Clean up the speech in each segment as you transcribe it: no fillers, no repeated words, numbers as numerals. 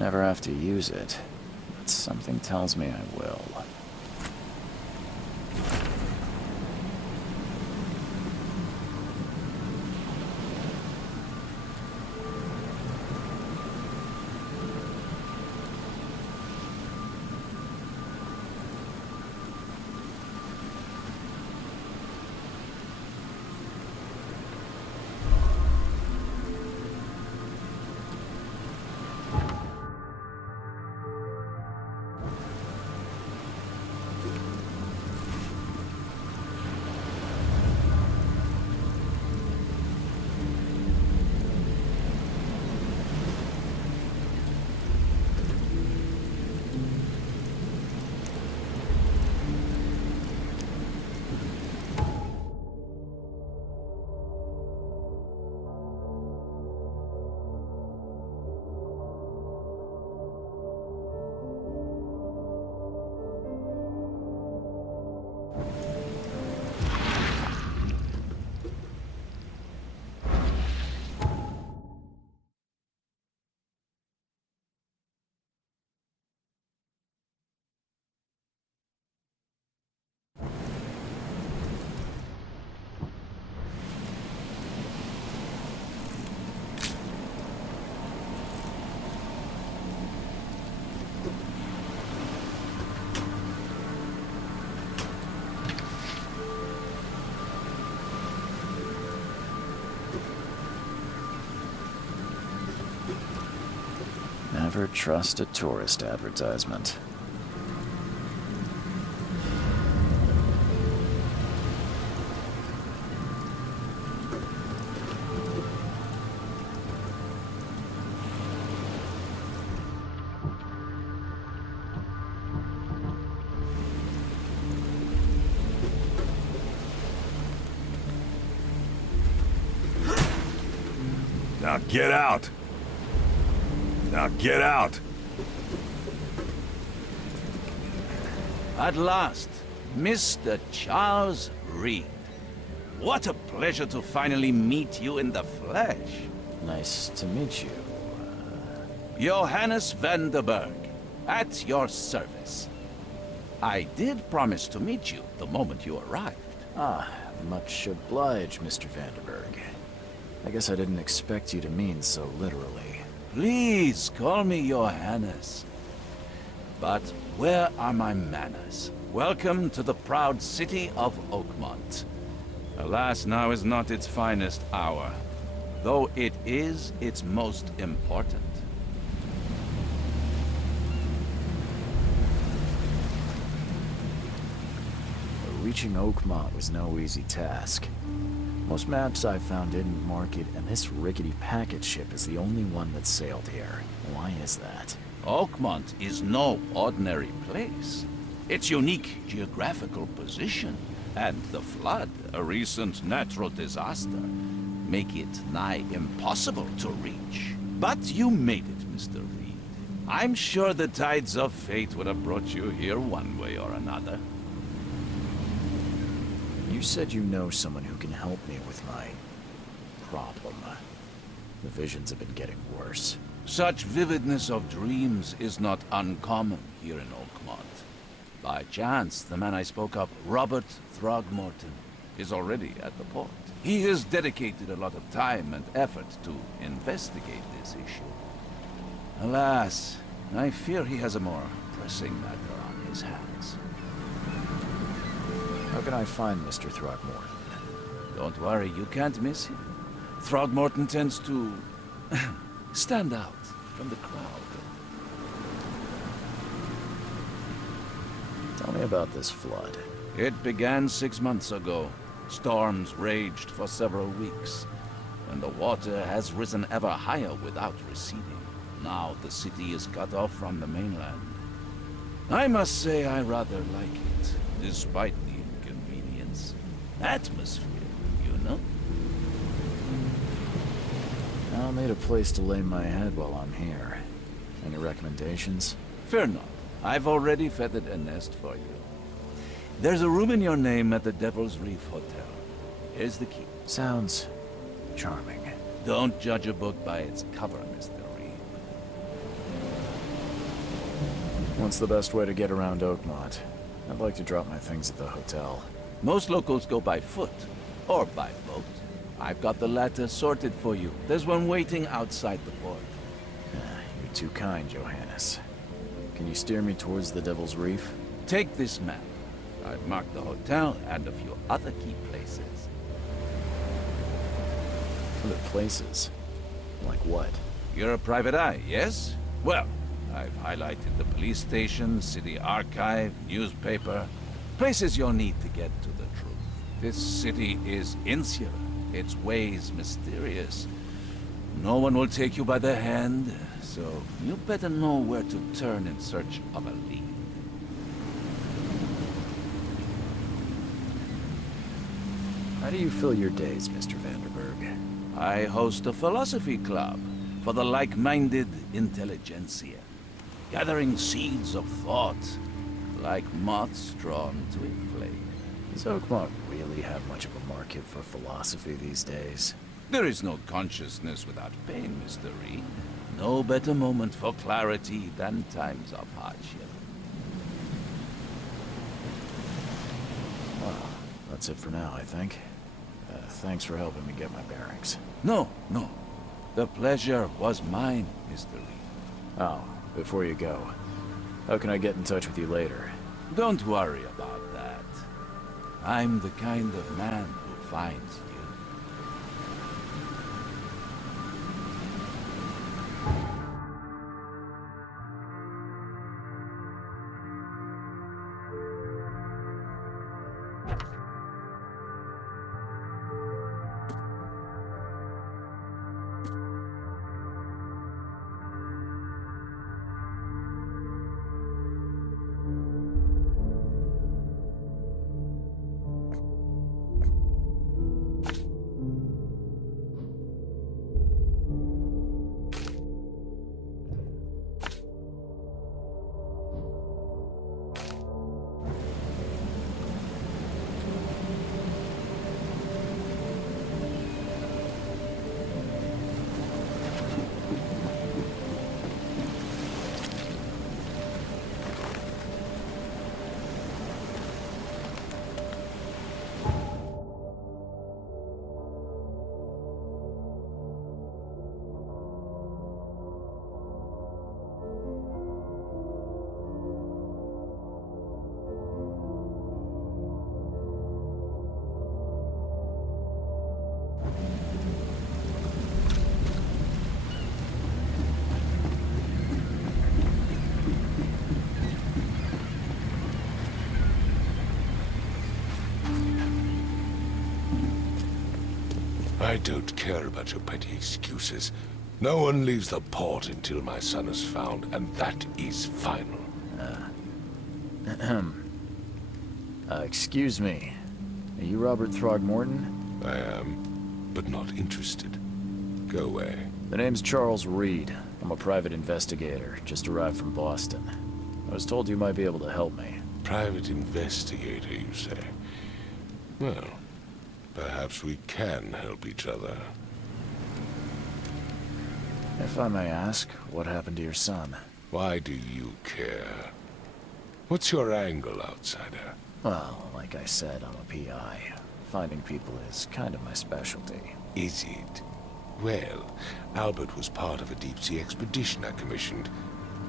never have to use it, but something tells me I will. Never trust a tourist advertisement. Now get out! Now get out! At last, Mr. Charles Reed. What a pleasure to finally meet you in the flesh. Nice to meet you. Johannes van der Berg, at your service. I did promise to meet you the moment you arrived. Ah, much obliged, Mr. Vanderberg. I guess I didn't expect you to mean so literally. Please call me Johannes. But where are my manners? Welcome to the proud city of Oakmont. Alas, now is not its finest hour, though it is its most important. Reaching Oakmont was no easy task. Most maps I found didn't mark it, and this rickety packet ship is the only one that sailed here. Why is that? Oakmont is no ordinary place. Its unique geographical position and the flood, a recent natural disaster, make it nigh impossible to reach. But you made it, Mr. Reed. I'm sure the tides of fate would have brought you here one way or another. You said you know someone who can help me with my problem. The visions have been getting worse. Such vividness of dreams is not uncommon here in Oakmont. By chance, the man I spoke of, Robert Throgmorton, is already at the port. He has dedicated a lot of time and effort to investigate this issue. Alas, I fear he has a more pressing matter on his hands. How can I find Mr. Throgmorton? Don't worry, you can't miss him. Throgmorton tends to stand out from the crowd. Tell me about this flood. It began 6 months ago. Storms raged for several weeks, and the water has risen ever higher without receding. Now the city is cut off from the mainland. I must say I rather like it, despite the inconvenience. Atmosphere, you know? I'll need a place to lay my head while I'm here. Any recommendations? Fear not. I've already feathered a nest for you. There's a room in your name at the Devil's Reef Hotel. Here's the key. Sounds charming. Don't judge a book by its cover, Mr. Reed. What's the best way to get around Oakmont? I'd like to drop my things at the hotel. Most locals go by foot, or by boat. I've got the latter sorted for you. There's one waiting outside the port. You're too kind, Johannes. Can you steer me towards the Devil's Reef? Take this map. I've marked the hotel and a few other key places. Other places? Like what? You're a private eye, yes? Well, I've highlighted the police station, city archive, newspaper. Places you'll need to get to the truth. This city is insular, its ways mysterious. No one will take you by the hand, so you better know where to turn in search of a lead. How do you fill your days, Mr. Vanderberg? I host a philosophy club for the like-minded intelligentsia, gathering seeds of thought, like moths drawn to a flame. Does Oakmont really have much of a market for philosophy these days? There is no consciousness without pain, Mr. Reed. No better moment for clarity than times of hardship. Well, that's it for now, I think. Thanks for helping me get my bearings. No. The pleasure was mine, Mr. Reed. Oh, before you go, how can I get in touch with you later? Don't worry about that. I'm the kind of man who finds you. I don't care about your petty excuses. No one leaves the port until my son is found, and that is final. Excuse me. Are you Robert Throgmorton? I am, but not interested. Go away. The name's Charles Reed. I'm a private investigator, just arrived from Boston. I was told you might be able to help me. Private investigator, you say? Well, perhaps we can help each other. If I may ask, what happened to your son? Why do you care? What's your angle, outsider? Well, like I said, I'm a PI. Finding people is kind of my specialty. Is it? Well, Albert was part of a deep-sea expedition I commissioned.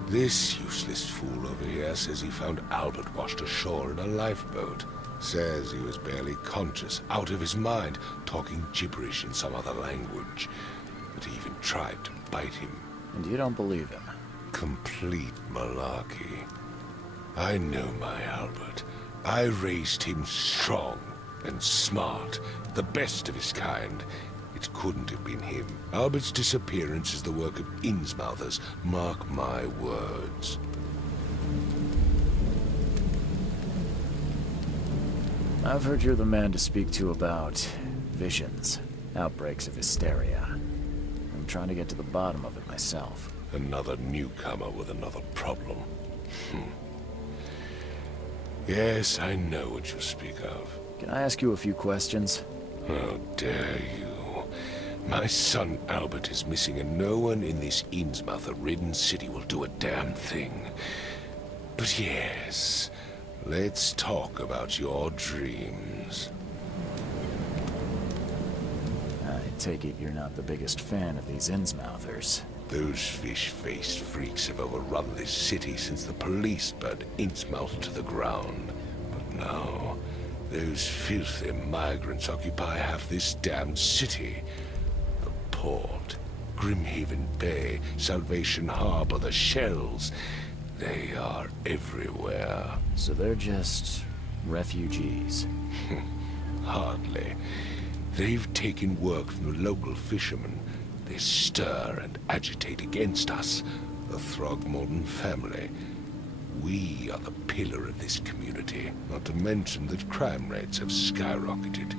This useless fool over here says he found Albert washed ashore in a lifeboat. Says he was barely conscious, out of his mind, talking gibberish in some other language. But he even tried to bite him. And you don't believe him? Complete malarkey. I know my Albert. I raised him strong and smart, the best of his kind. It couldn't have been him. Albert's disappearance is the work of Innsmouthers, mark my words. I've heard you're the man to speak to about visions, outbreaks of hysteria. I'm trying to get to the bottom of it myself. Another newcomer with another problem. Yes, I know what you speak of. Can I ask you a few questions? How dare you? My son Albert is missing, and no one in this Innsmouther-ridden city will do a damn thing. But yes, let's talk about your dreams. I take it you're not the biggest fan of these Innsmouthers. Those fish-faced freaks have overrun this city since the police burned Innsmouth to the ground. But now, those filthy migrants occupy half this damned city. The port, Grimhaven Bay, Salvation Harbor, the Shells. They are everywhere. So they're just refugees. Hardly. They've taken work from the local fishermen. They stir and agitate against us, the Throgmorton family. We are the pillar of this community, not to mention that crime rates have skyrocketed.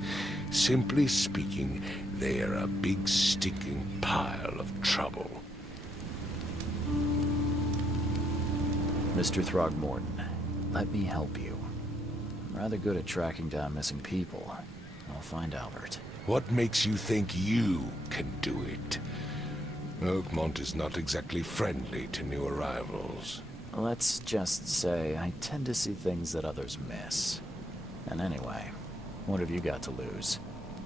Simply speaking, they are a big stinking pile of trouble. Mr. Throgmorton, let me help you. I'm rather good at tracking down missing people. I'll find Albert. What makes you think you can do it? Oakmont is not exactly friendly to new arrivals. Let's just say I tend to see things that others miss. And anyway, what have you got to lose?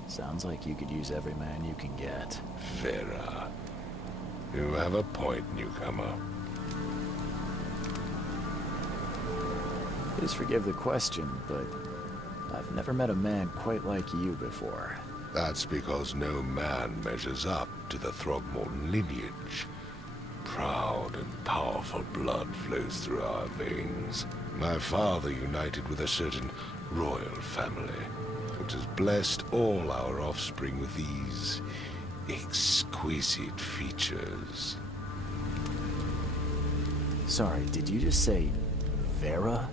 Sounds like you could use every man you can get. Vera, you have a point, newcomer. Please forgive the question, but I've never met a man quite like you before. That's because no man measures up to the Throgmorton lineage. Proud and powerful blood flows through our veins. My father united with a certain royal family, which has blessed all our offspring with these exquisite features. Sorry, did you just say Vera?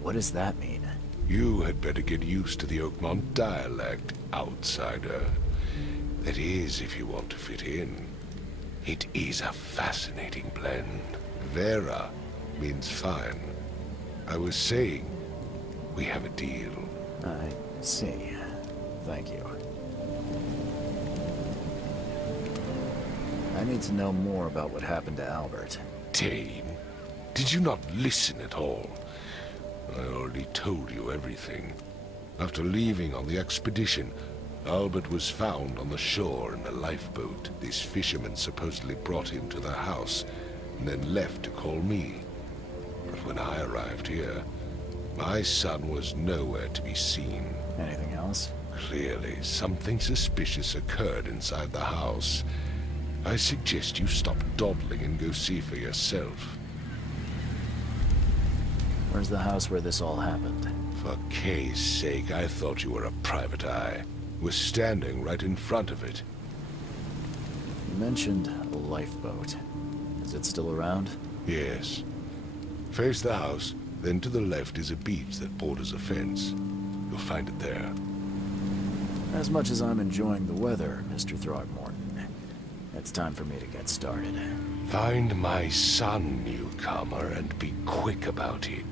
What does that mean? You had better get used to the Oakmont dialect, outsider. That is, if you want to fit in. It is a fascinating blend. Vera means fine. I was saying, we have a deal. I see. Thank you. I need to know more about what happened to Albert. Dane, did you not listen at all? I already told you everything. After leaving on the expedition, Albert was found on the shore in a lifeboat. This fisherman supposedly brought him to the house, and then left to call me. But when I arrived here, my son was nowhere to be seen. Anything else? Clearly, something suspicious occurred inside the house. I suggest you stop dawdling and go see for yourself. Where's the house where this all happened? For Kay's sake, I thought you were a private eye. We're standing right in front of it. You mentioned a lifeboat. Is it still around? Yes. Face the house, then to the left is a beach that borders a fence. You'll find it there. As much as I'm enjoying the weather, Mr. Throgmorton, it's time for me to get started. Find my son, newcomer, and be quick about it.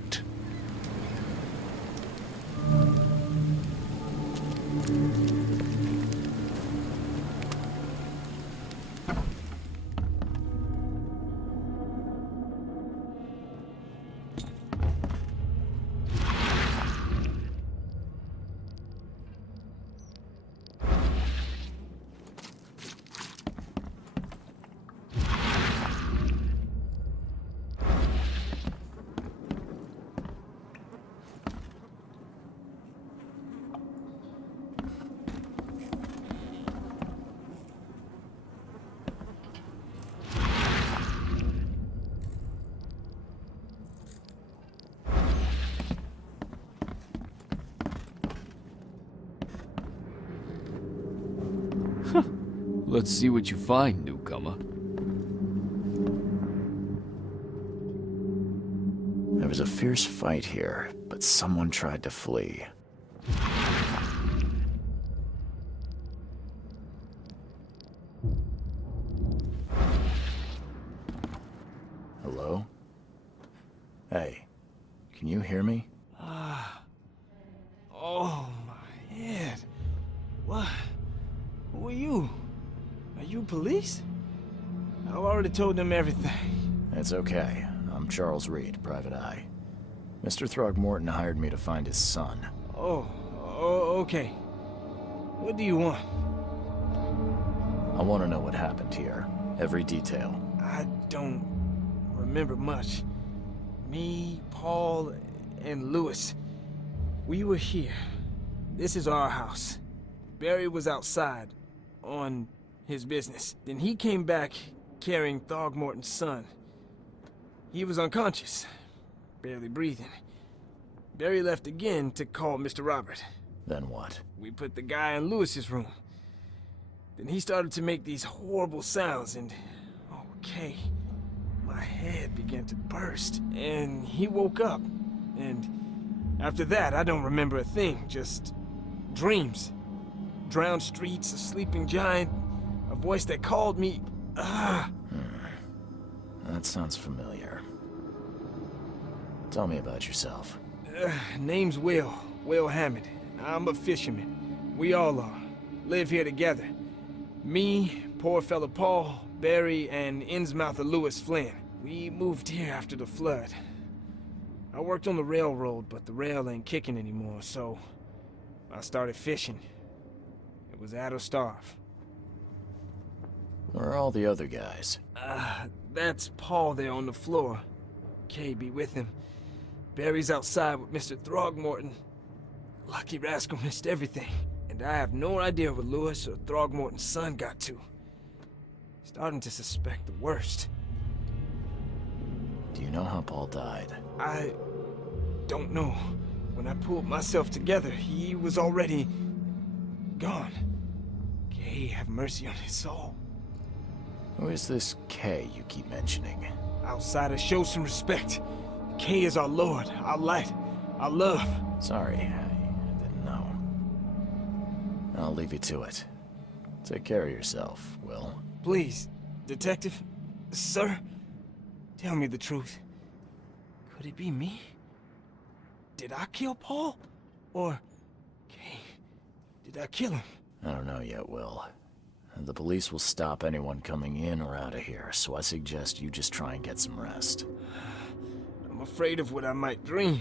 Let's see what you find, newcomer. There was a fierce fight here, but someone tried to flee. Hello? Hey, can you hear me? Oh, my head. What? Who are you? Are you police? I've already told them everything. It's okay. I'm I'm Charles Reed, Private Eye. Mr. Throgmorton hired me to find his son. Oh, okay. What do you want? I want to know what happened here. Every detail. I don't remember much. Me, Paul, and Lewis. We were here. This is our house. Barry was outside, on his business. Then he came back carrying Throgmorton's son. He was unconscious, barely breathing. Barry left again to call Mr. Robert. Then what? We put the guy in Lewis's room. Then he started to make these horrible sounds and... okay. My head began to burst, and he woke up. And after that, I don't remember a thing, just dreams. Drowned streets, a sleeping giant, a voice that called me. That sounds familiar. Tell me about yourself. Name's Will Hammond. I'm a fisherman. We all are. Live here together. Me, poor fella Paul, Barry, and Innsmouther Lewis Flynn. We moved here after the flood. I worked on the railroad, but the rail ain't kicking anymore, so I started fishing. It was at or starve. Where are all the other guys? That's Paul there on the floor. Kay be with him. Barry's outside with Mr. Throgmorton. Lucky rascal missed everything. And I have no idea where Lewis or Throgmorton's son got to. Starting to suspect the worst. Do you know how Paul died? I don't know. When I pulled myself together, he was already gone. Kay have mercy on his soul. Who is this K you keep mentioning? Outsiders, show some respect. Kay is our lord, our light, our love. Sorry, I didn't know. I'll leave you to it. Take care of yourself, Will. Please, detective, sir, tell me the truth. Could it be me? Did I kill Paul? Or, Kay, did I kill him? I don't know yet, Will. The police will stop anyone coming in or out of here, so I suggest you just try and get some rest. I'm afraid of what I might dream.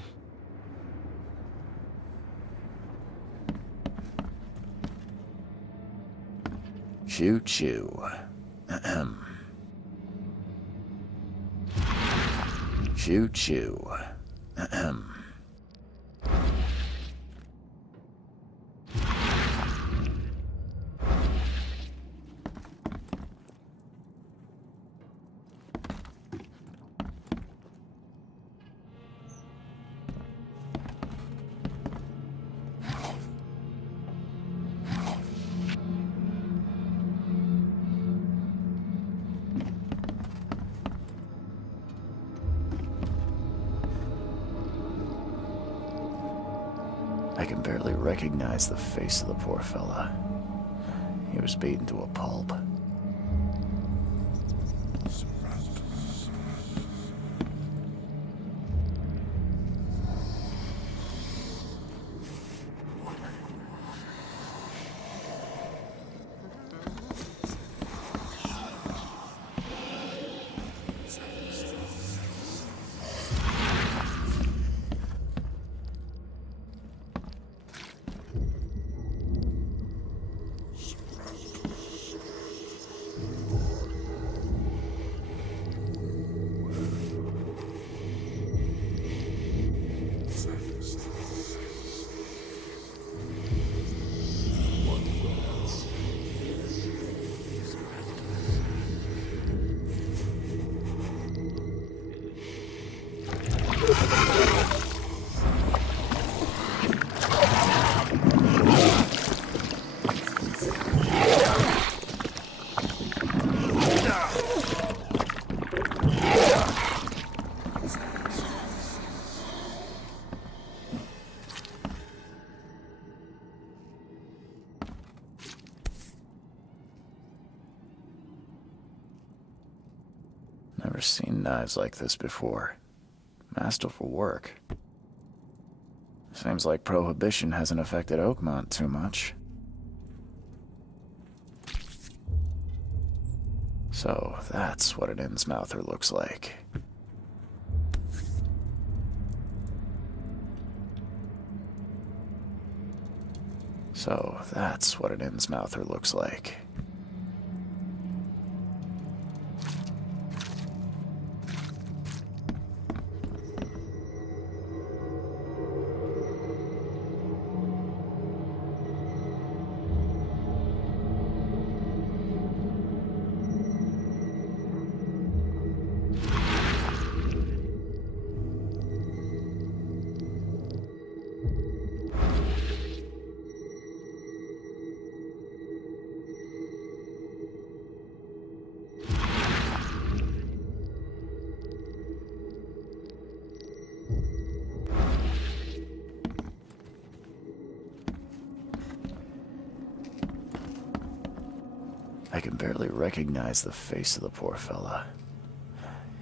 Choo-choo. Ahem. Choo-choo. Ahem. I can barely recognize the face of the poor fella. He was beaten to a pulp. Never seen knives like this before. Masterful work. Seems like Prohibition hasn't affected Oakmont too much. So, that's what an Innsmouther looks like. So that's what an Innsmouther looks like. I can barely recognize the face of the poor fella.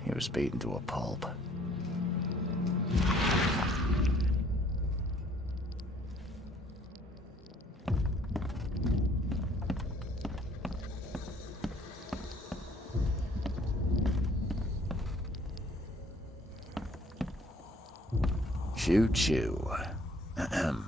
He was beaten to a pulp. Choo-choo. Ahem.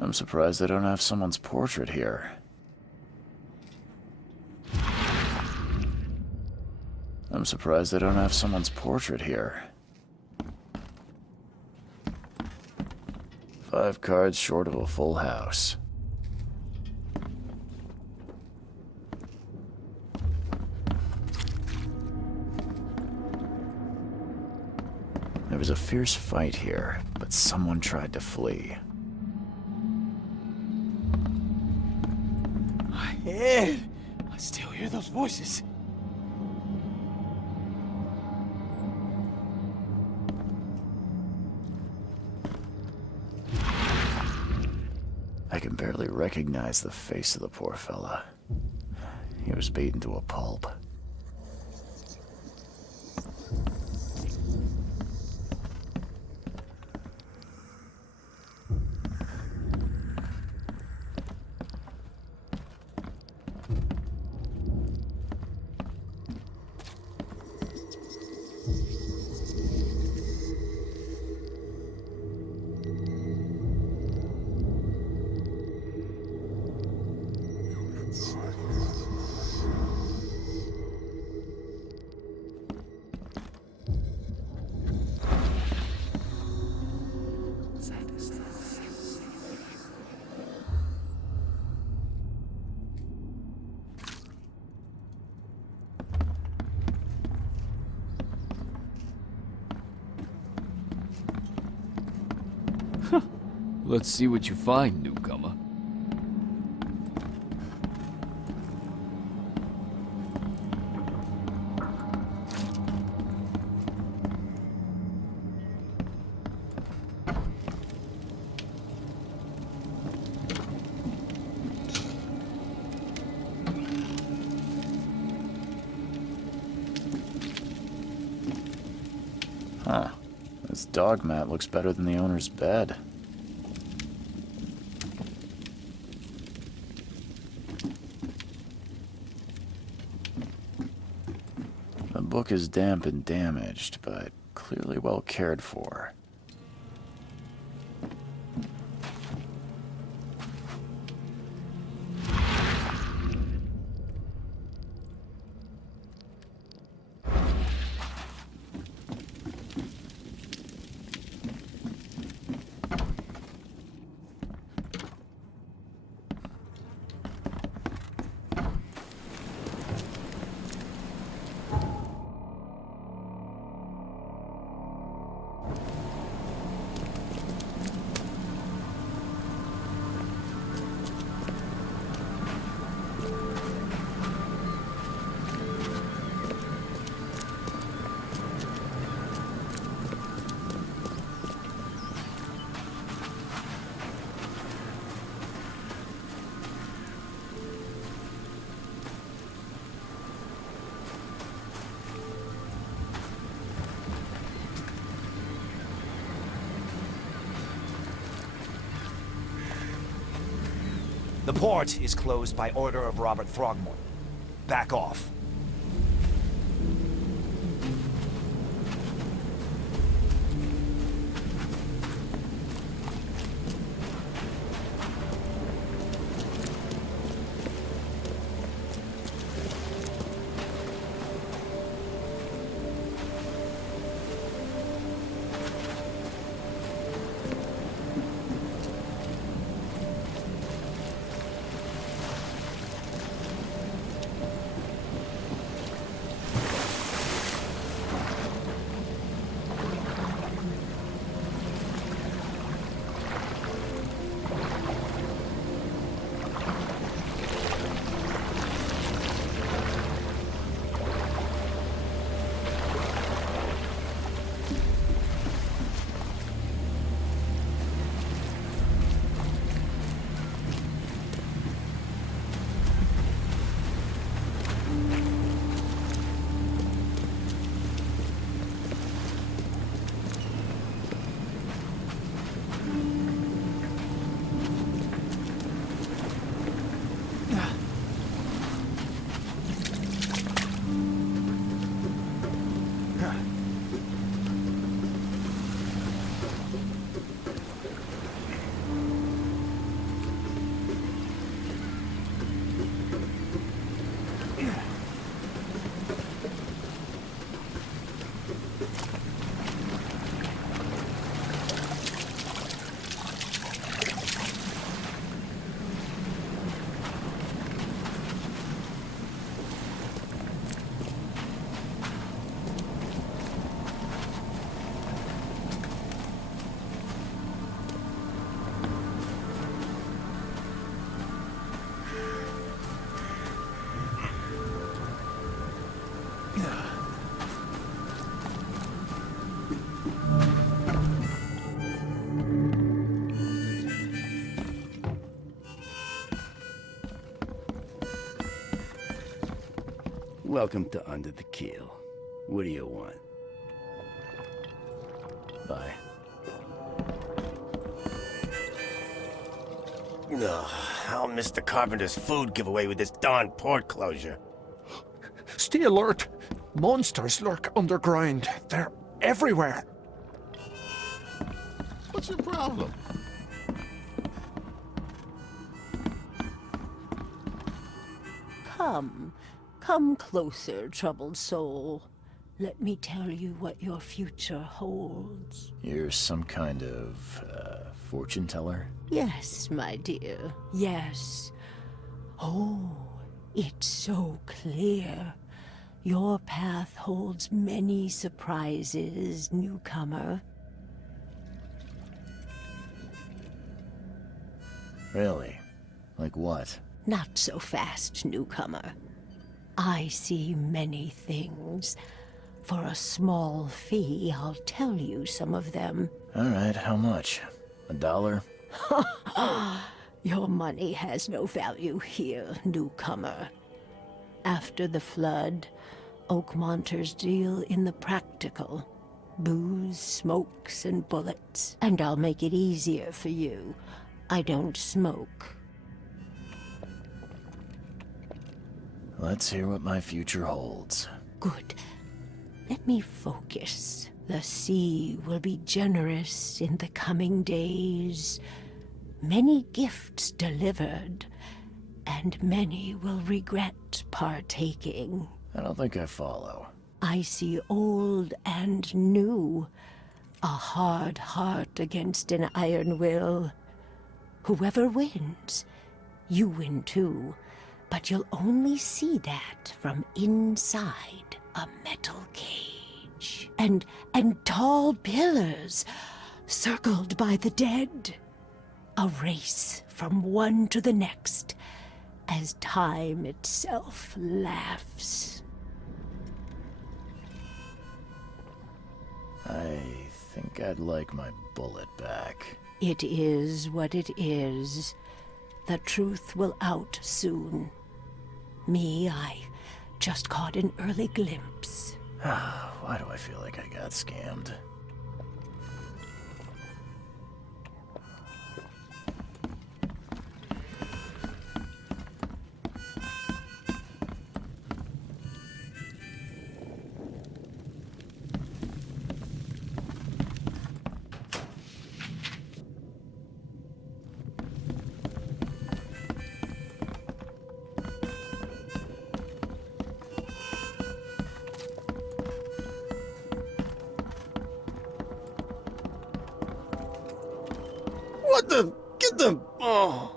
I'm surprised they don't have someone's portrait here. I'm surprised they don't have someone's portrait here. 5 cards short of a full house. There was a fierce fight here, but someone tried to flee. My head! I still hear those voices. I can barely recognize the face of the poor fella. He was beaten to a pulp. Let's see what you find, newcomer. Huh. This dog mat looks better than the owner's bed. The book is damp and damaged, but clearly well cared for. The port is closed by order of Robert Throgmorton. Back off. Welcome to Under the Keel. What do you want? Bye. Ugh, I'll miss the carpenter's food giveaway with this darn port closure. Stay alert! Monsters lurk underground. They're everywhere. What's your problem? Come closer, troubled soul. Let me tell you what your future holds. You're some kind of, fortune teller? Yes, my dear, yes. Oh, it's so clear. Your path holds many surprises, newcomer. Really? Like what? Not so fast, newcomer. I see many things. For a small fee, I'll tell you some of them. Alright, how much? $1? Your money has no value here, newcomer. After the flood, Oakmonters deal in the practical. Booze, smokes, and bullets. And I'll make it easier for you. I don't smoke. Let's hear what my future holds. Good. Let me focus. The sea will be generous in the coming days. Many gifts delivered, and many will regret partaking. I don't think I follow. I see old and new. A hard heart against an iron will. Whoever wins, you win too. But you'll only see that from inside a metal cage. And tall pillars, circled by the dead. A race from one to the next, as time itself laughs. I think I'd like my bullet back. It is what it is. The truth will out soon. Me, I just caught an early glimpse. Why do I feel like I got scammed? Get the... Oh.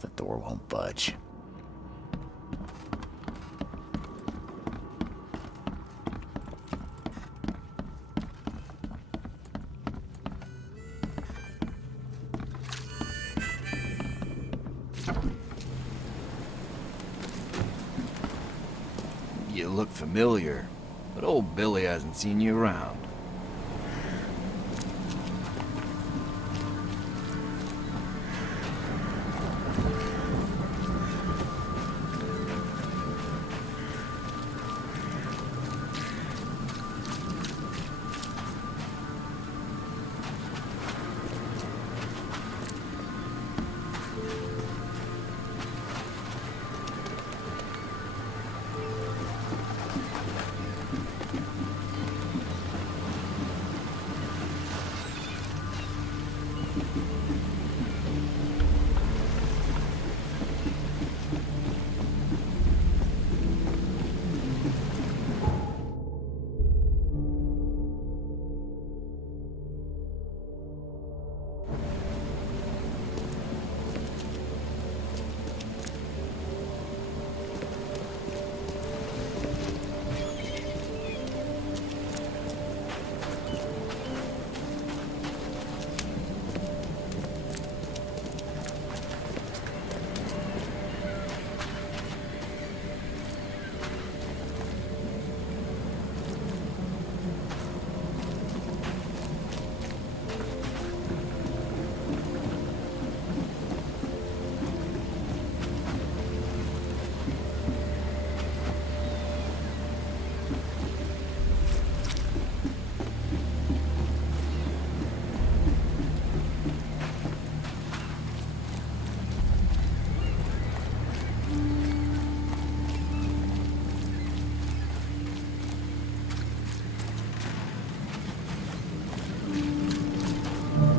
The door won't budge. You look familiar, but old Billy hasn't seen you around.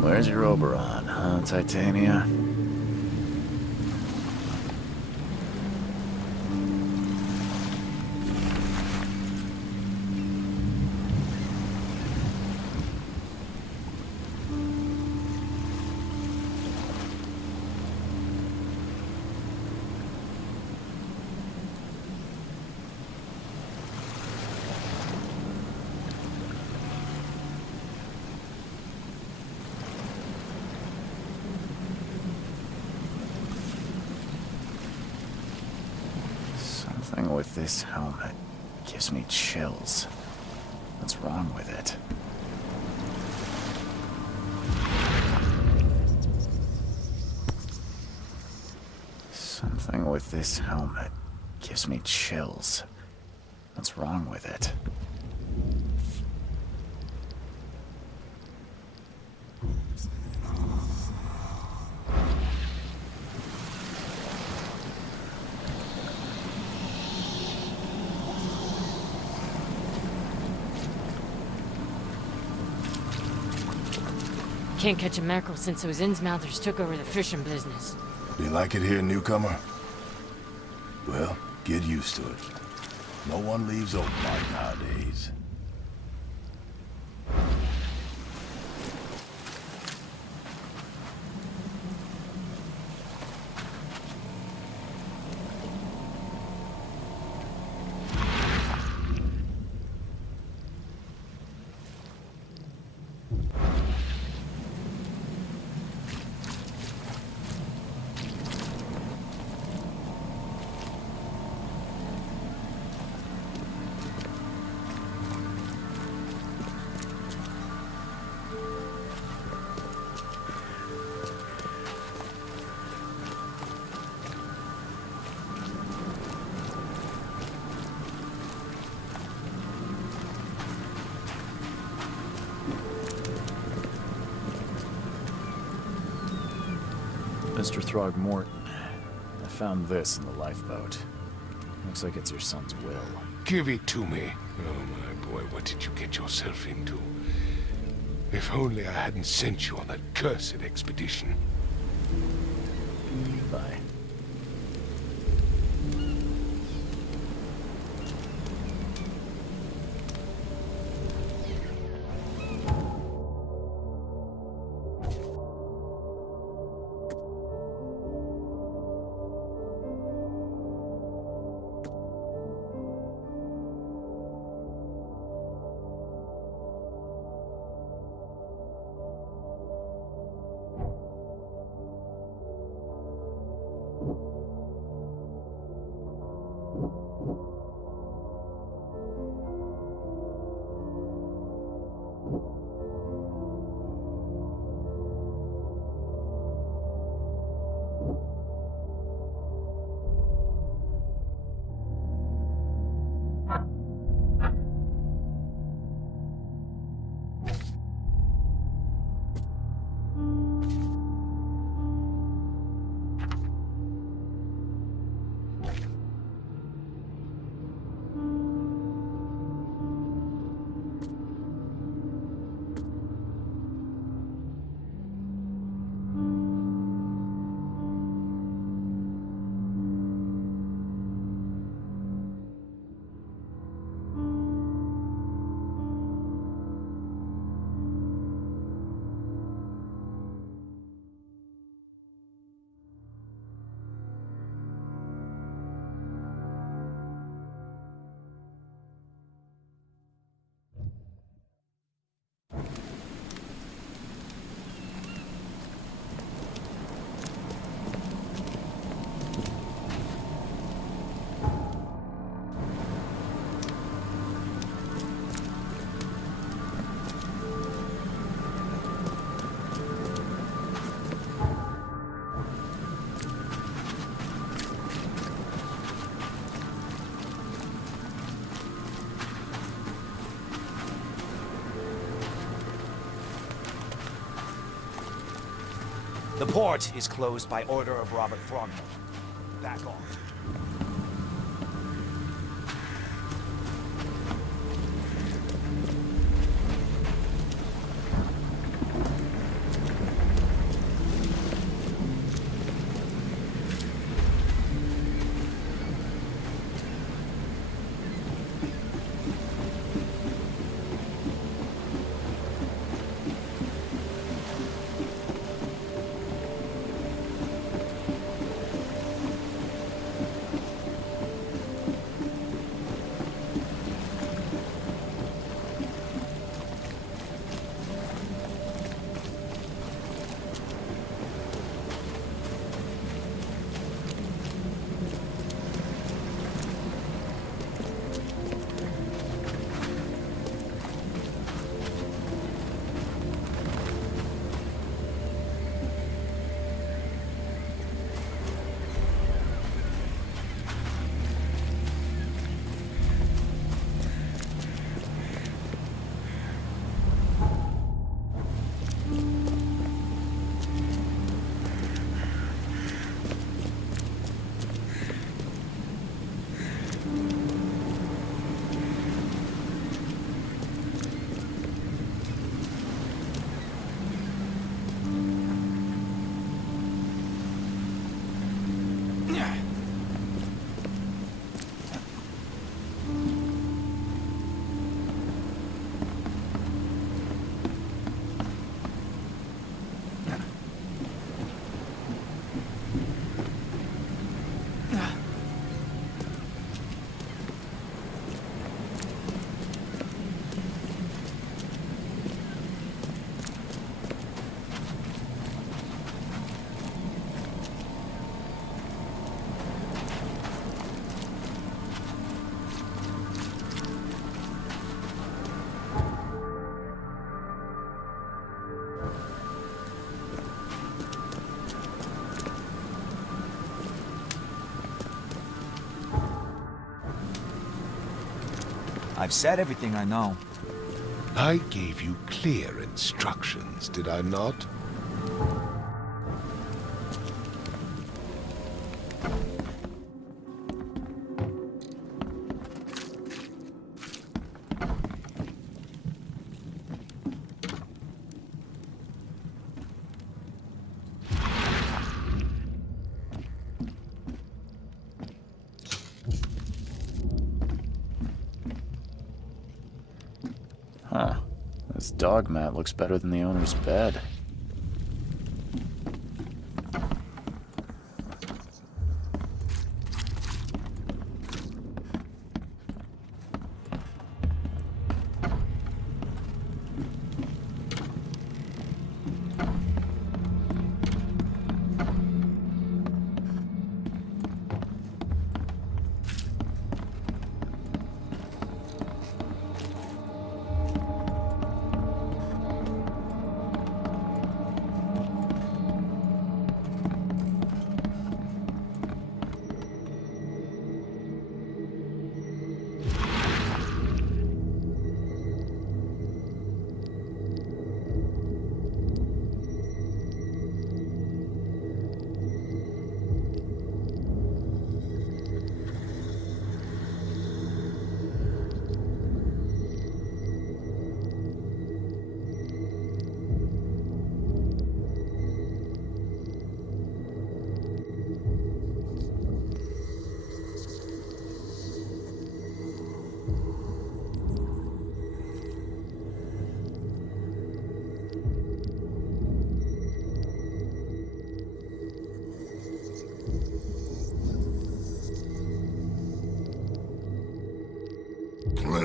Where's your Oberon, huh, Titania? Something with this helmet gives me chills. What's wrong with it? Something with this helmet gives me chills. What's wrong with it? Can't catch a mackerel since those Innsmouthers took over the fishing business. Do you like it here, newcomer? Well, get used to it. No one leaves Oakmont nowadays. Mr. Throgmorton, I found this in the lifeboat. Looks like it's your son's will. Give it to me. Oh, my boy, what did you get yourself into? If only I hadn't sent you on that cursed expedition. Bye. The port is closed by order of Robert Throgmorton. Back off. I've said everything I know. I gave you clear instructions, did I not? Huh. This dog mat looks better than the owner's bed.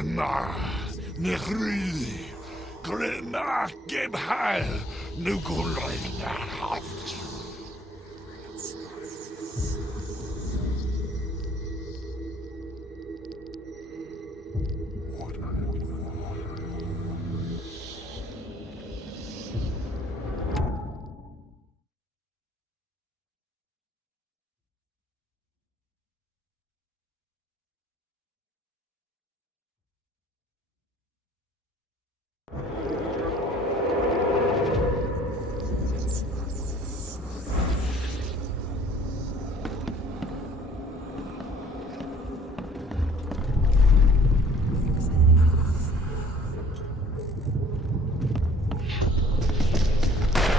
Grimma, Nihri, Grimma, Gebhal, Nugulina.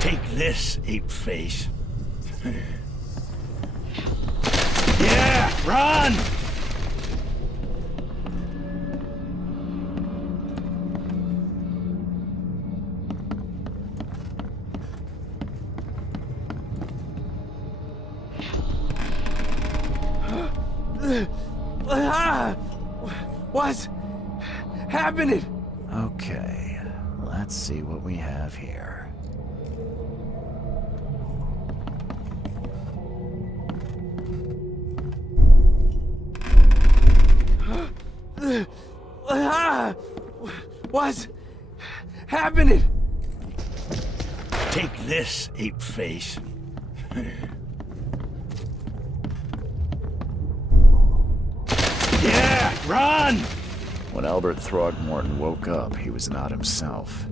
Take this, ape face. Yeah, run! What's happening? Okay, let's see what we have here. What's happening? Take this, ape face. Yeah, run! When Albert Throgmorton woke up, he was not himself.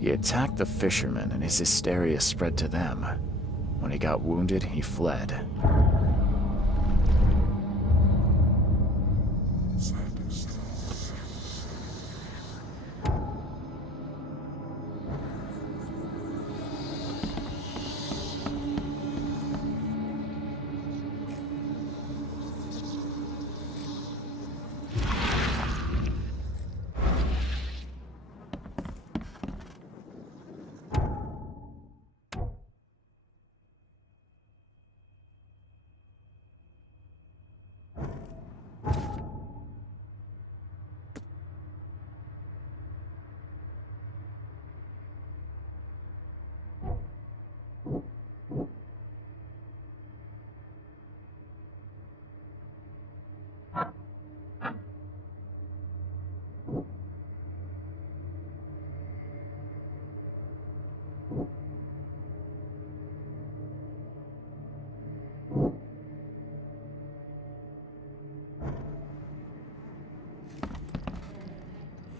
He attacked the fishermen, and his hysteria spread to them. When he got wounded, he fled.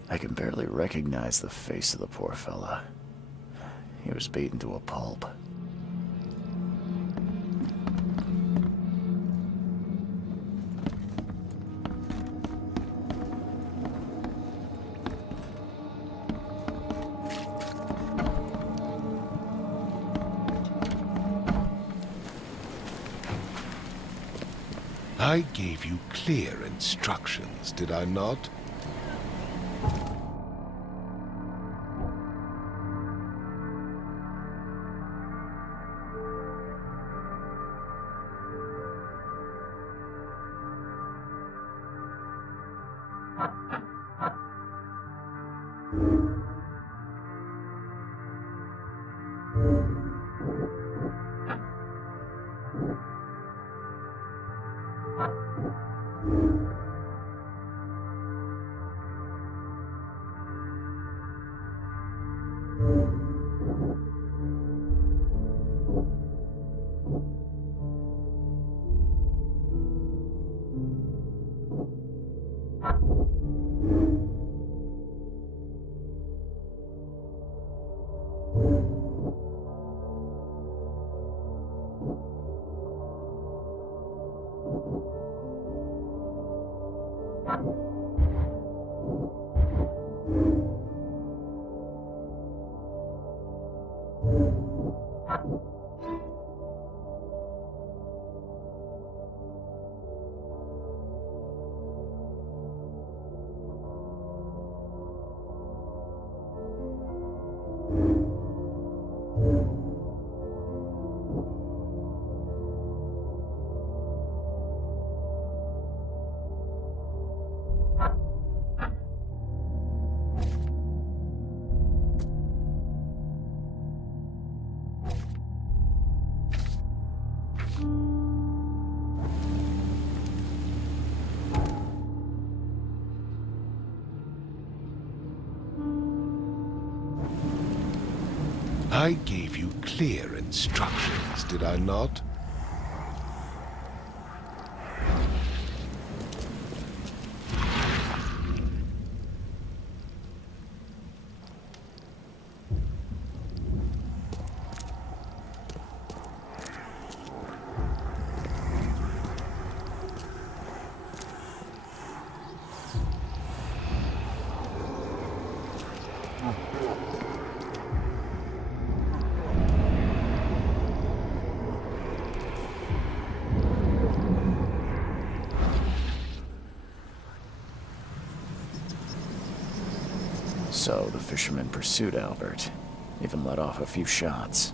I can barely recognize the face of the poor fella. He was beaten to a pulp. I gave you clear instructions, did I not? I gave you clear instructions, did I not? So the fisherman pursued Albert, even let off a few shots.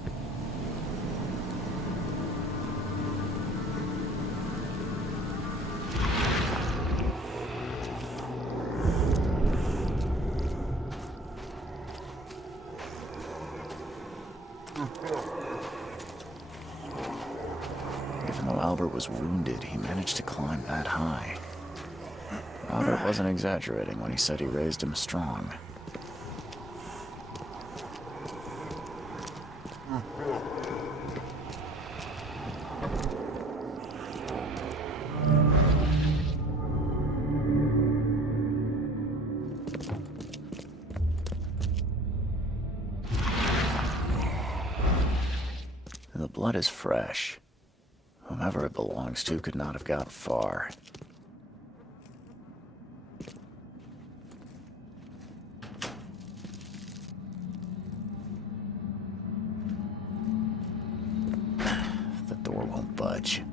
Even though Albert was wounded, he managed to climb that high. Albert wasn't exaggerating when he said he raised him strong. The blood is fresh. Whomever it belongs to could not have got far. The door won't budge.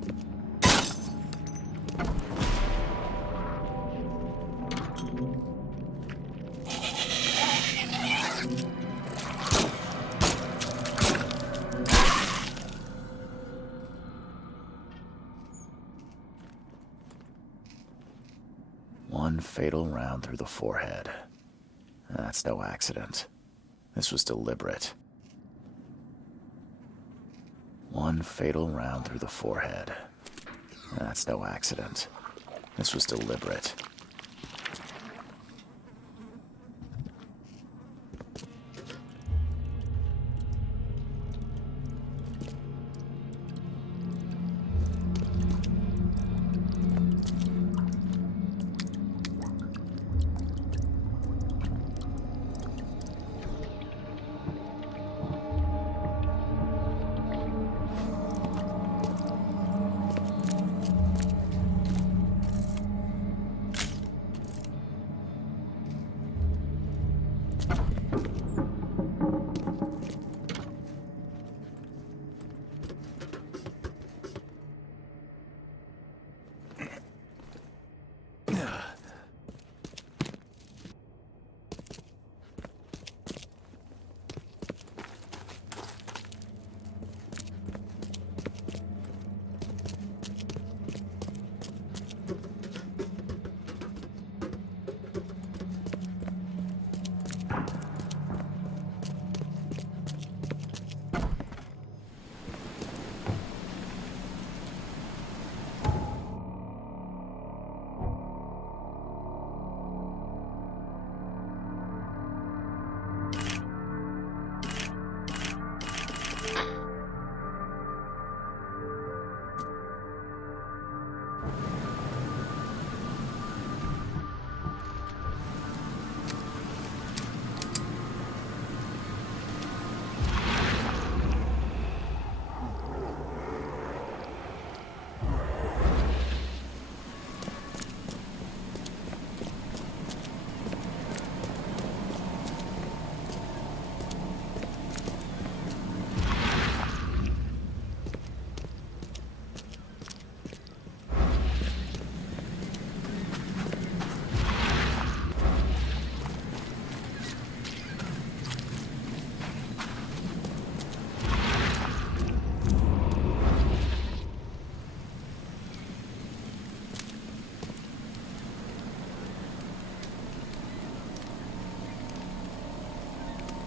One fatal round through the forehead. That's no accident. This was deliberate. One fatal round through the forehead. That's no accident. This was deliberate.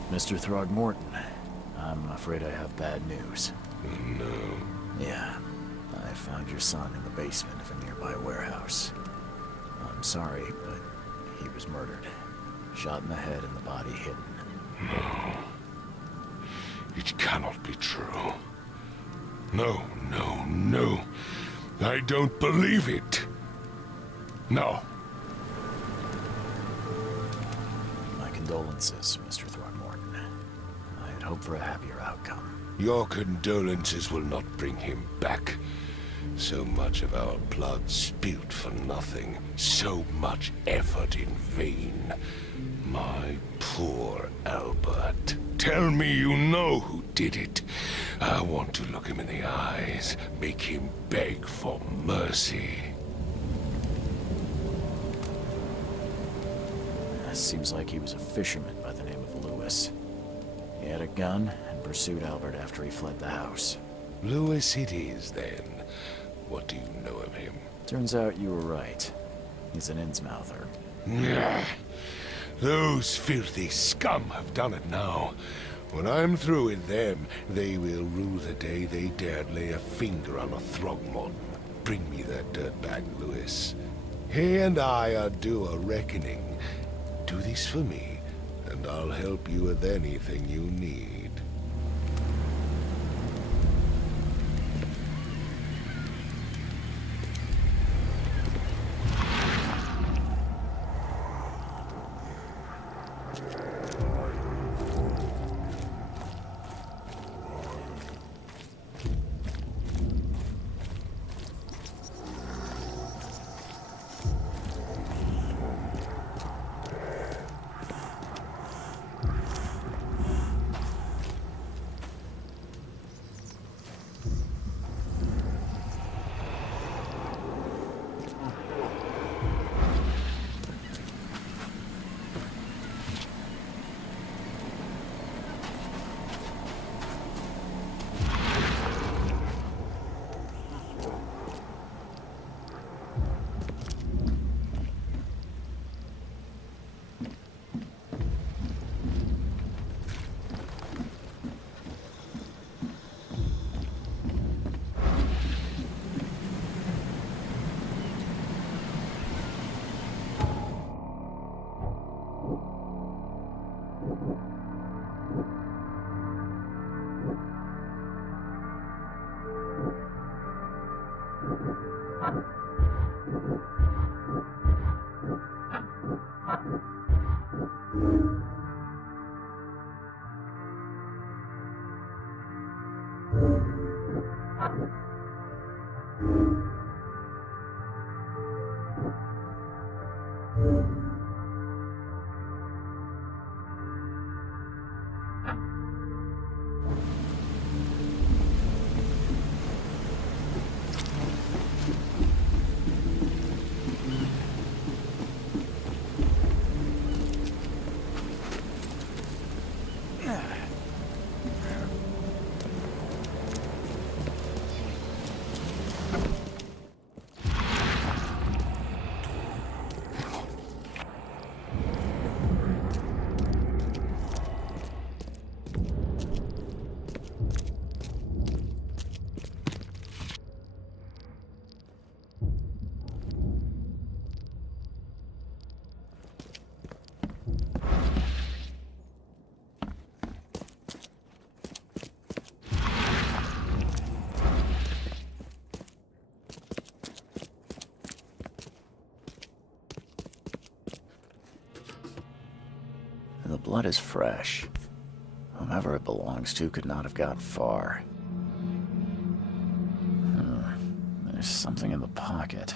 Mr. Throgmorton, I'm afraid I have bad news. No. Yeah, I found your son in the basement of a nearby warehouse. I'm sorry, but he was murdered. Shot in the head and the body hidden. No. It cannot be true. No, no, no. I don't believe it. No. My condolences, Mr. Throgmorton. I had hoped for a happier outcome. Your condolences will not bring him back. So much of our blood spilt for nothing. So much effort in vain. My poor Albert. Tell me you know who did it. I want to look him in the eyes, make him beg for mercy. Seems like he was a fisherman by the name of Lewis. He had a gun and pursued Albert after he fled the house. Lewis it is, then. What do you know of him? Turns out you were right. He's an Innsmouther. Nah. Those filthy scum have done it now. When I'm through with them, they will rue the day they dared lay a finger on a Throgmorton. Bring me that dirtbag, Lewis. He and I are due a reckoning. Do this for me, and I'll help you with anything you need. The blood is fresh. Whomever it belongs to could not have got far. There's something in the pocket.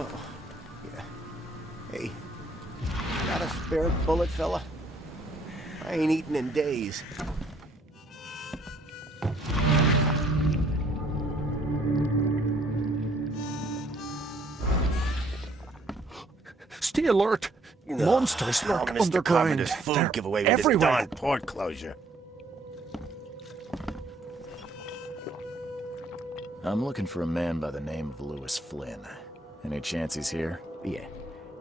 Oh, yeah. Hey, got a spare bullet, fella? I ain't eaten in days. Stay alert! Monsters lurk Mr. underground. Carpenter's food They're giveaway with everywhere. this darn port closure. I'm looking for a man by the name of Lewis Flynn. Any chance he's here? Yeah.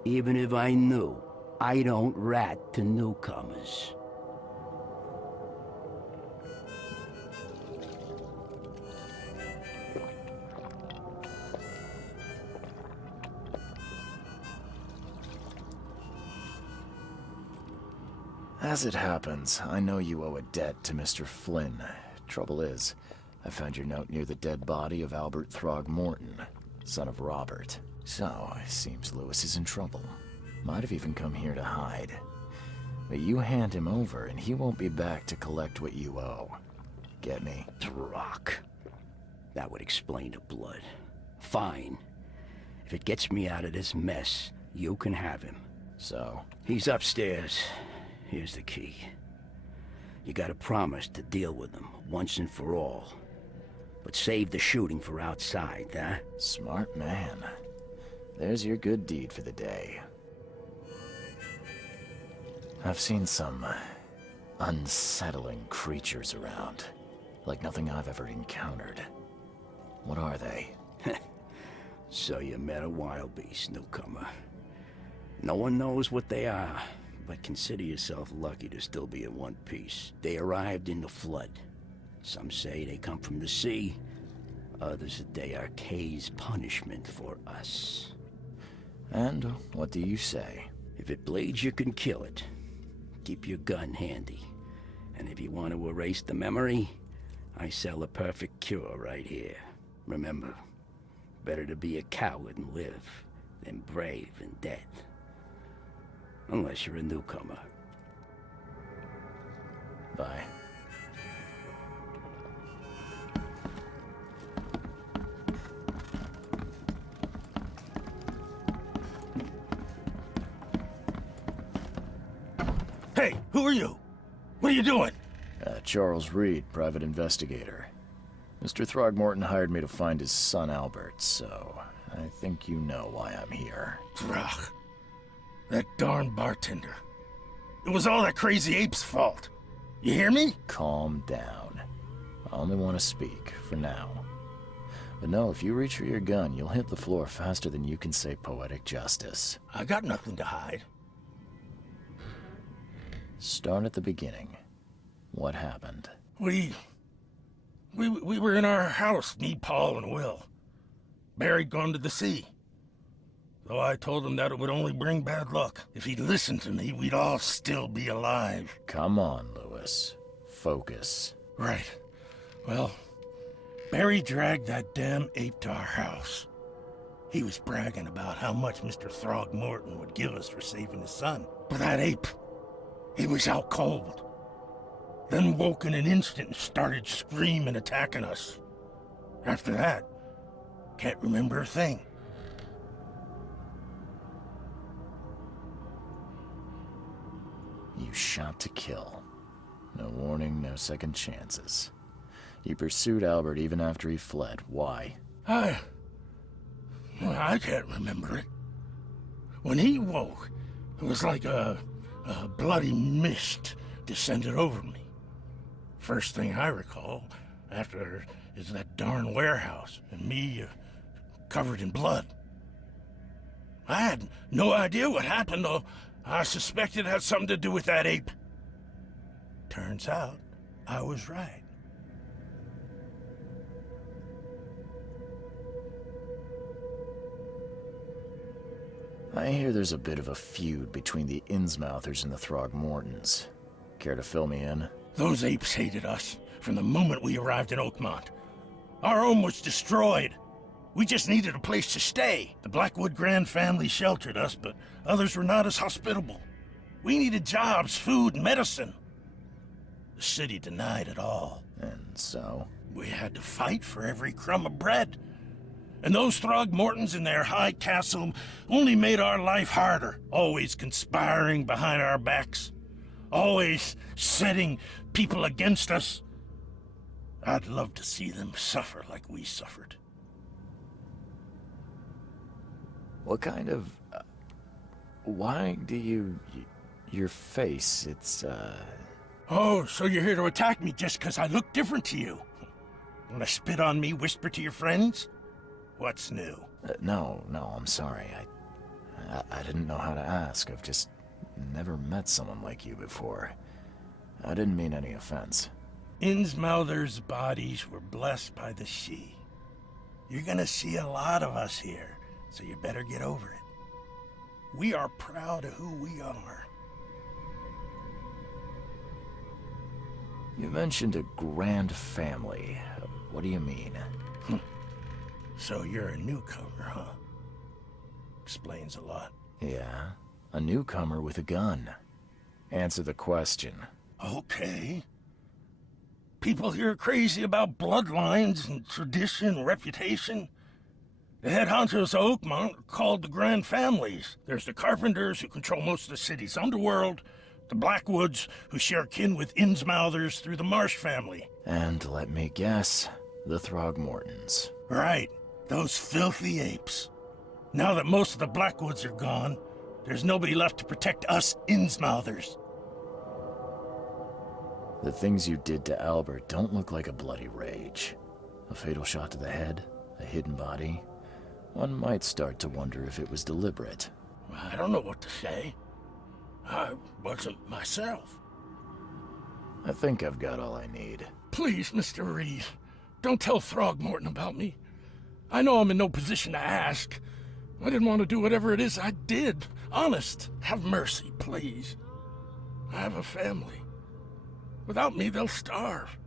Even if I knew, I don't rat to newcomers. As it happens, I know you owe a debt to Mr. Flynn. Trouble is, I found your note near the dead body of Albert Throgmorton, son of Robert. So, it seems Lewis is in trouble. Might have even come here to hide. But you hand him over and he won't be back to collect what you owe. Get me? Throg. That would explain the blood. Fine. If it gets me out of this mess, you can have him. So? He's upstairs. Here's the key. You gotta promise to deal with him, once and for all. But save the shooting for outside, huh? Smart man. There's your good deed for the day. I've seen some unsettling creatures around. Like nothing I've ever encountered. What are they? So you met a wild beast, newcomer. No one knows what they are, but consider yourself lucky to still be in one piece. They arrived in the flood. Some say they come from the sea. Others that they are Kay's punishment for us. And what do you say? If it bleeds, you can kill it. Keep your gun handy. And if you want to erase the memory, I sell a perfect cure right here. Remember, better to be a coward and live than brave and dead. Unless you're a newcomer. Bye. Hey, who are you? What are you doing? Charles Reed, private investigator. Mr. Throgmorton hired me to find his son Albert, so I think you know why I'm here. Throg. That darn bartender. It was all that crazy ape's fault. You hear me? Calm down. I only want to speak, for now. But no, if you reach for your gun, you'll hit the floor faster than you can say poetic justice. I got nothing to hide. Start at the beginning. What happened? We were in our house, me, Paul, and Will. Barry'd gone to the sea. So I told him that it would only bring bad luck. If he'd listened to me, we'd all still be alive. Come on, Lewis. Focus. Right. Well, Barry dragged that damn ape to our house. He was bragging about how much Mr. Throgmorton would give us for saving his son. But that ape, he was out cold. Then woke in an instant and started screaming, attacking us. After that, can't remember a thing. You shot to kill. No warning, no second chances. You pursued Albert even after he fled. Why? I can't remember it. When he woke, it was like a bloody mist descended over me. First thing I recall after is that darn warehouse and me covered in blood. I had no idea what happened, though. I suspected it had something to do with that ape. Turns out, I was right. I hear there's a bit of a feud between the Innsmouthers and the Throgmortons. Care to fill me in? Those apes hated us from the moment we arrived in Oakmont. Our home was destroyed. We just needed a place to stay. The Blackwood Grand family sheltered us, but others were not as hospitable. We needed jobs, food, and medicine. The city denied it all. And so? We had to fight for every crumb of bread. And those Throgmortons in their high castle only made our life harder, always conspiring behind our backs, always setting people against us. I'd love to see them suffer like we suffered. What kind of... why do you... your face, it's, Oh, so you're here to attack me just because I look different to you? Wanna spit on me, whisper to your friends? What's new? No, I'm sorry. I didn't know how to ask. I've just never met someone like you before. I didn't mean any offense. Innsmouther's bodies were blessed by the sea. You're gonna see a lot of us here, so you better get over it. We are proud of who we are. You mentioned a grand family. What do you mean? So you're a newcomer, huh? Explains a lot. Yeah, a newcomer with a gun. Answer the question. Okay. People here are crazy about bloodlines and tradition, reputation. The head honchos of Oakmont are called the Grand Families. There's the Carpenters, who control most of the city's underworld, the Blackwoods, who share kin with Innsmouthers through the Marsh family. And let me guess, the Throgmortons. Right, those filthy apes. Now that most of the Blackwoods are gone, there's nobody left to protect us Innsmouthers. The things you did to Albert don't look like a bloody rage. A fatal shot to the head, a hidden body. One might start to wonder if it was deliberate. I don't know what to say. I wasn't myself. I think I've got all I need. Please, Mr. Reed, don't tell Throgmorton about me. I know I'm in no position to ask. I didn't want to do whatever it is I did. Honest, have mercy, please. I have a family. Without me, they'll starve.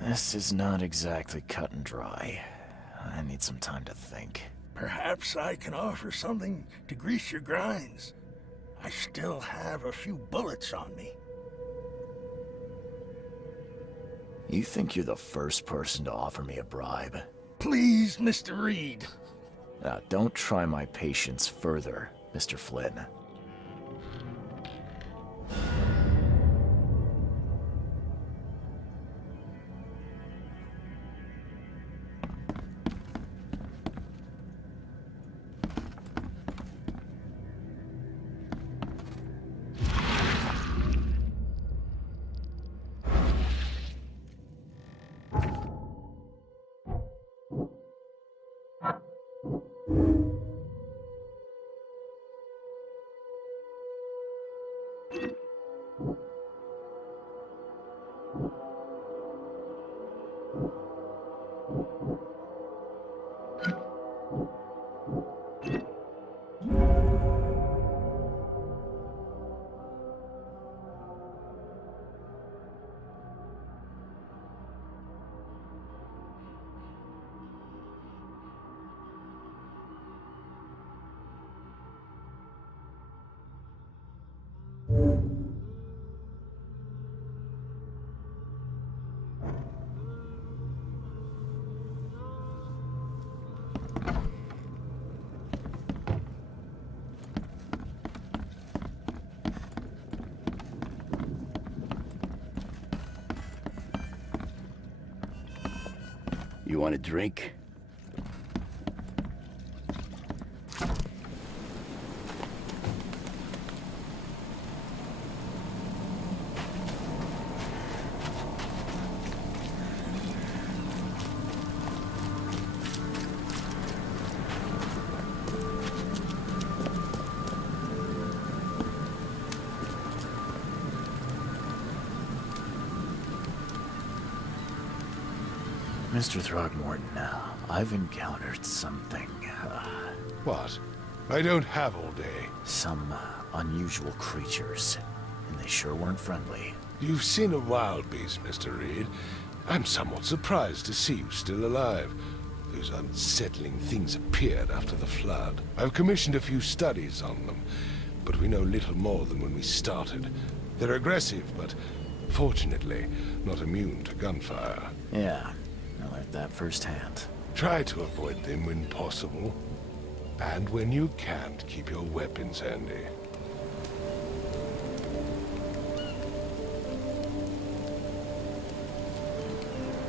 This is not exactly cut and dry. I need some time to think. Perhaps I can offer something to grease your grinds. I still have a few bullets on me. You think you're the first person to offer me a bribe? Please, Mr. Reed. Now, don't try my patience further, Mr. Flynn. You want a drink? Mr. Throgmorton, I've encountered something. What? I don't have all day. Some unusual creatures, and they sure weren't friendly. You've seen a wild beast, Mr. Reed. I'm somewhat surprised to see you still alive. Those unsettling things appeared after the flood. I've commissioned a few studies on them, but we know little more than when we started. They're aggressive, but fortunately not immune to gunfire. Yeah, I learned that firsthand. Try to avoid them when possible. And when you can't, keep your weapons handy.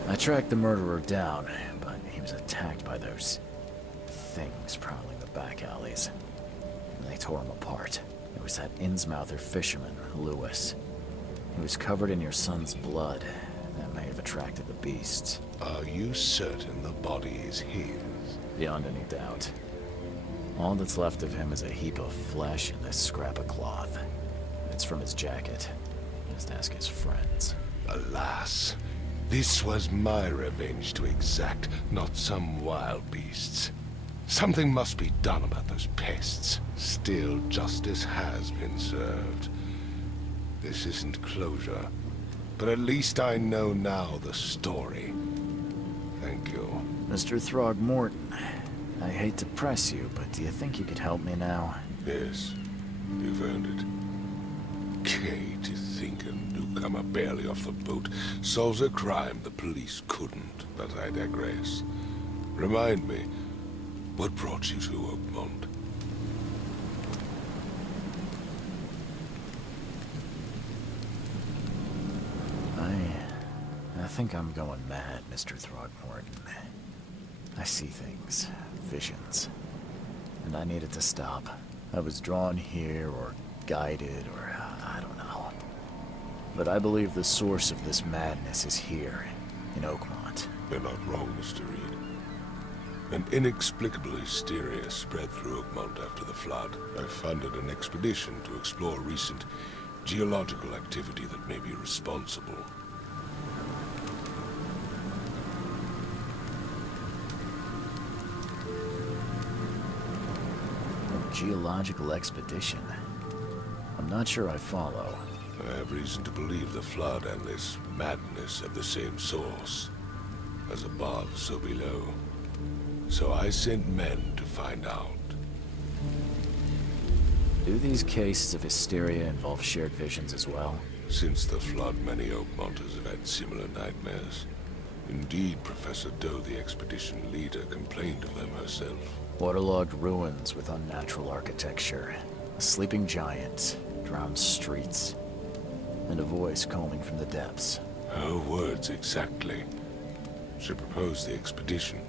I tracked the murderer down, but he was attacked by those things prowling the back alleys. And they tore him apart. It was that Innsmouther fisherman, Lewis. He was covered in your son's blood. That may have attracted the beasts. Are you certain the body is his? Beyond any doubt. All that's left of him is a heap of flesh and this scrap of cloth. It's from his jacket. Just ask his friends. Alas, this was my revenge to exact, not some wild beast's. Something must be done about those pests. Still, justice has been served. This isn't closure, but at least I know now the story. Thank you. Mr. Throgmorton, I hate to press you, but do you think you could help me now? Yes, you've earned it. Gay to think a newcomer barely off the boat solves a crime the police couldn't, but I digress. Remind me, what brought you to Oakmont? I think I'm going mad, Mr. Throgmorton. I see things, visions, and I needed to stop. I was drawn here, or guided, or I don't know. But I believe the source of this madness is here, in Oakmont. You're not wrong, Mr. Reed. An inexplicable hysteria spread through Oakmont after the flood. I funded an expedition to explore recent geological activity that may be responsible. A geological expedition? I'm not sure I follow. I have reason to believe the flood and this madness have the same source. As above, so below. So I sent men to find out. Do these cases of hysteria involve shared visions as well? Since the flood, many Oakmonters have had similar nightmares. Indeed, Professor Doe, the expedition leader, complained of them herself. Waterlogged ruins with unnatural architecture. A sleeping giant, drowned streets, and a voice calling from the depths. Her words exactly. She proposed the expedition,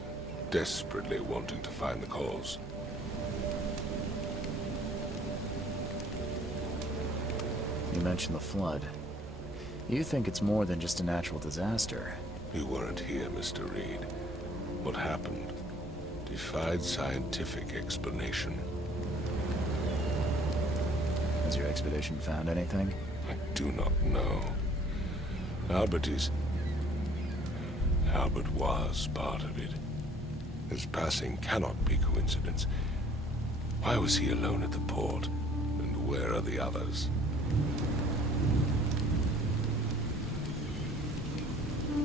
desperately wanting to find the cause. You mentioned the flood. You think it's more than just a natural disaster? You weren't here, Mr. Reed. What happened defied scientific explanation. Has your expedition found anything? I do not know. Albert was part of it. His passing cannot be coincidence. Why was he alone at the port? And where are the others?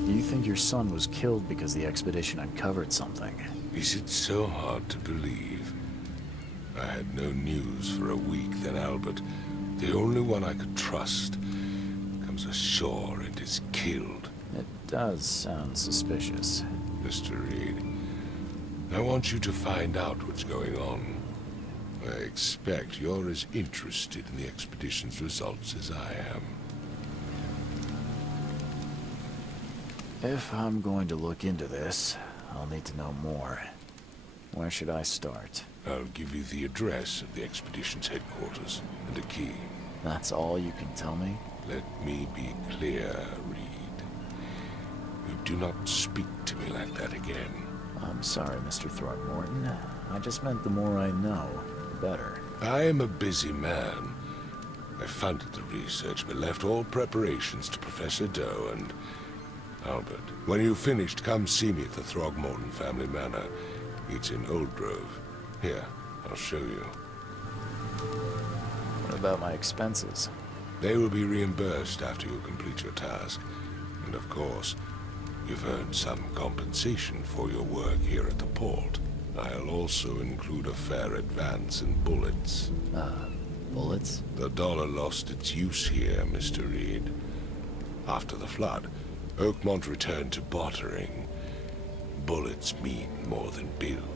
You think your son was killed because the expedition uncovered something? Is it so hard to believe? I had no news for a week, then Albert, the only one I could trust, comes ashore and is killed. It does sound suspicious. Mr. Reed, I want you to find out what's going on. I expect you're as interested in the expedition's results as I am. If I'm going to look into this, I'll need to know more. Where should I start? I'll give you the address of the expedition's headquarters and a key. That's all you can tell me? Let me be clear, Reed. You do not speak to me like that again. I'm sorry, Mr. Throgmorton. I just meant the more I know, the better. I am a busy man. I funded the research, but left all preparations to Professor Doe and Albert. When you've finished, come see me at the Throgmorton family manor. It's in Old Grove. Here, I'll show you. What about my expenses? They will be reimbursed after you complete your task. And of course, you've earned some compensation for your work here at the port. I'll also include a fair advance in bullets. Bullets? The dollar lost its use here, Mr. Reed. After the flood, Oakmont returned to bartering. Bullets mean more than bills.